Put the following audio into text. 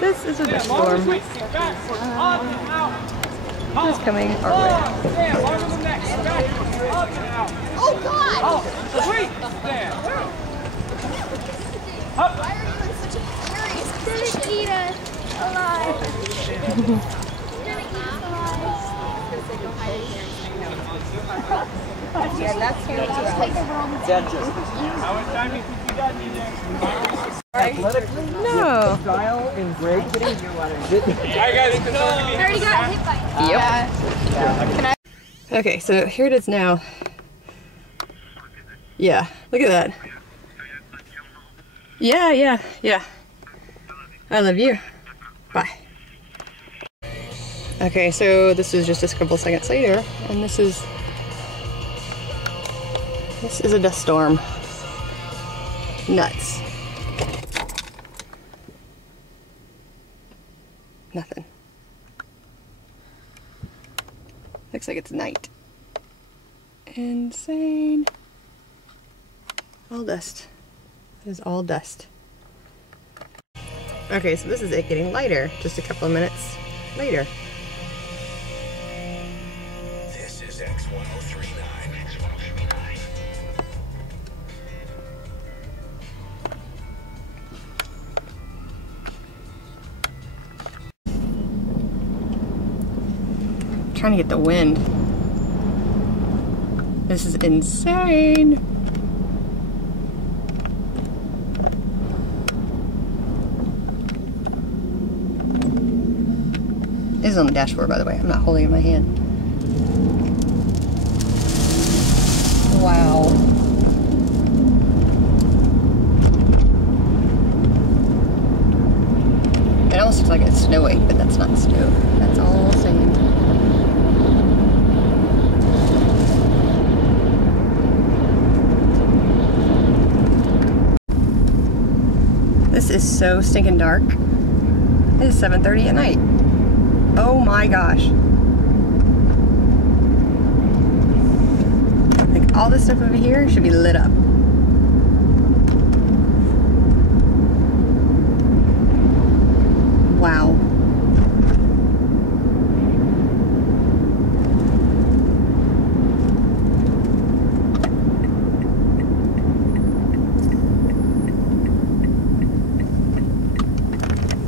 This is a dust storm. It's coming our way. Oh God! Sweet! Why are you in such a furious position? Gonna eat us alive. Gonna eat us alive. Yeah, that's How much time do you think you got, DJ? No. Style and great. I already got hit by it. Yep. Okay, so here it is now. Yeah, look at that. Yeah. I love you. Bye. Okay, so this is just a couple seconds later, and this is a dust storm. Nuts. Nothing. Looks like it's night. Insane. All dust. It is all dust. Okay, so this is it getting lighter, just a couple of minutes later. This is X1039. Trying to get the wind. This is insane. This is on the dashboard, by the way. I'm not holding it in my hand. Wow. It almost looks like it's snowing, but that's not snow. That's all sand. This is so stinking dark. It is 7:30 at night. Oh my gosh. Like all this stuff over here should be lit up.